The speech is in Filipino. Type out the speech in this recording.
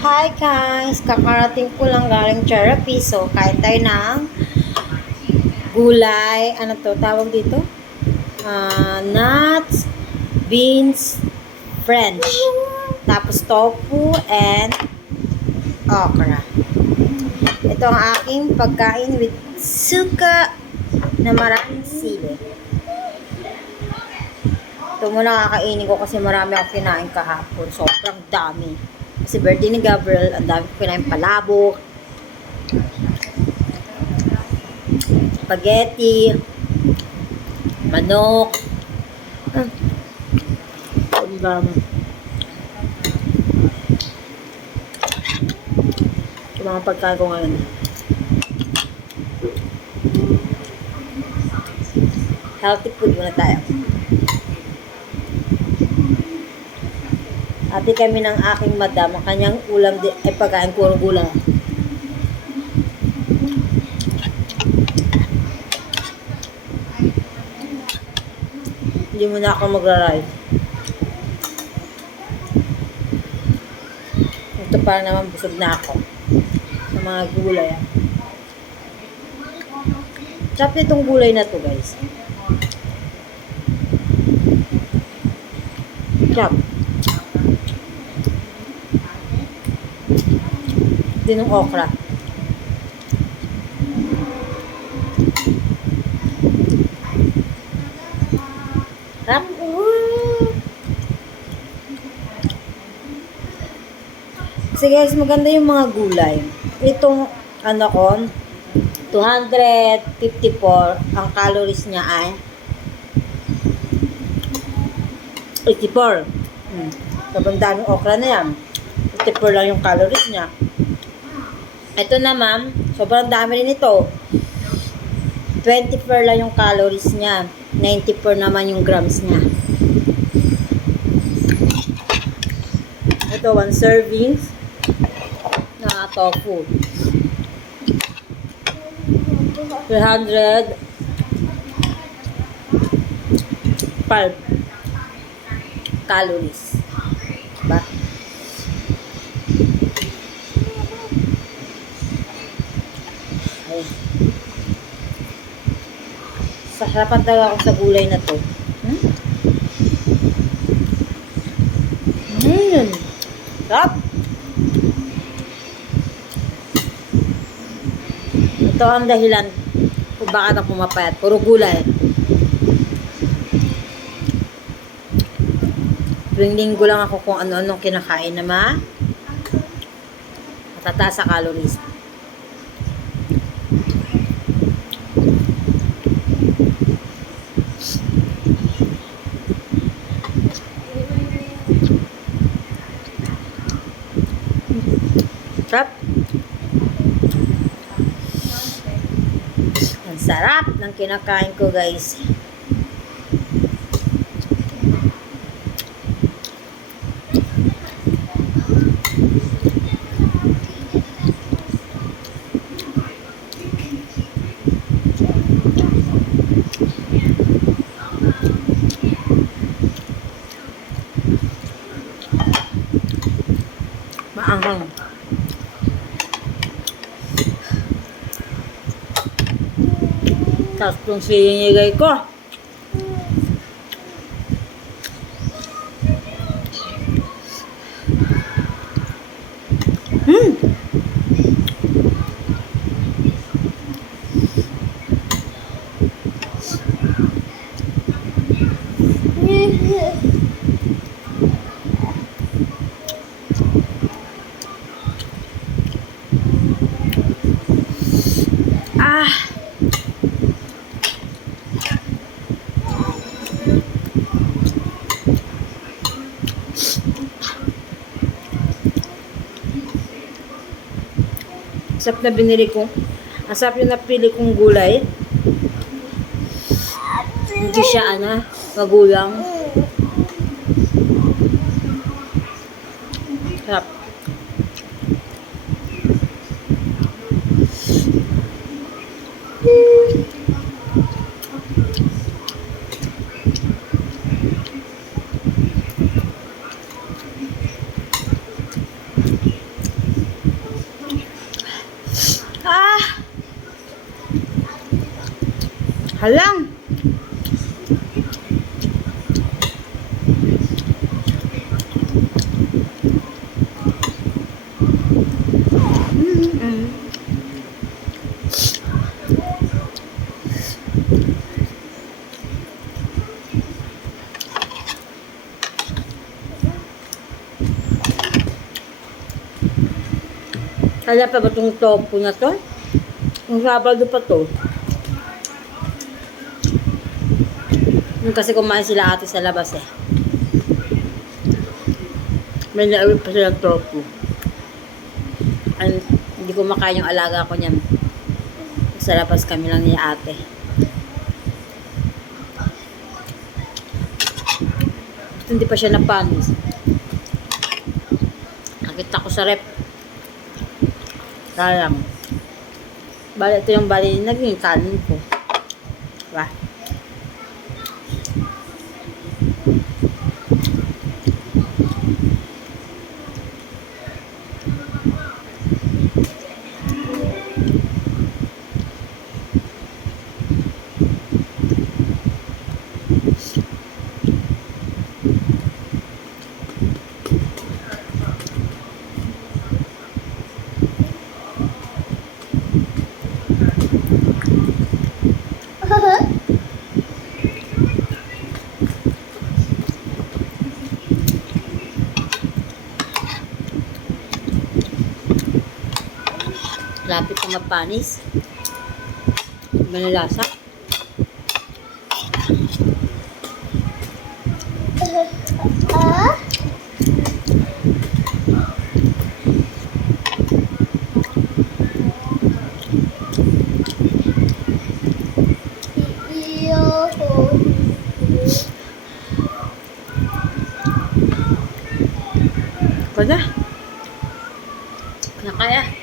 Hi guys! Kakarating ko lang galing therapy. So, kain tayo ng gulay. Ano to? Tawag dito? Nuts, beans, French. Tapos tofu and okra. Ito ang aking pagkain with suka na maraming sili. Ito muna kakainin ko kasi marami akong kinain kahapon. Sobrang dami. Kasi birthday ni Gabriel, ang dami ko kinain palabok, spaghetti, manok. Ang dami. Ito mga pagkain ko ngayon. Healthy food muna tayo. Ate kami ng aking madam, ang kanyang ulam ay pagkain puro gulay. Hindi mo na ako magra-ride. Ito para naman busog na ako sa mga gulay. Sarap nitong gulay na to, guys. Sarap. Din ng okra. Sarap. So guys, maganda yung mga gulay. Itong ano ko, 254, ang calories niya ay 84. Sobrang daming okra na yan. 84 lang yung calories niya. Ito naman, sobrang dami rin ito. 24 lang yung calories niya. 94 naman yung grams niya. Ito, 1 servings na tofu. 305 calories. Diba? Ay. Saharapan talaga ako sa gulay na to. Sarap. Ito ang dahilan kung bakit ako pumapayat. Puro gulay. Tuwing linggo lang ako kung ano-anong kinakain na matataas sa calories. Sarap. Ang sarap ng kinakain ko, guys. Maanghang. Tapos itong sinigay ko. Sarap na binili ko. Ang sarap yung napili kong gulay. Hindi siya magulang. Sarap. Halang! Kaya pa ba itong tofu na to? Yung Sabado pa to. Yung kasi kumain sila ate sa labas eh. May naawit pa silang tofu. And, hindi ko makain yung alaga ko niyan. Sa labas kami lang ni ate. Hindi pa siya napanis. Nakita ko sa rep. Sayang. Bali, ito yung bali naging kanin ko. Diba? Lapit na mapanis. Manalasa. Kaya? Kaya kaya?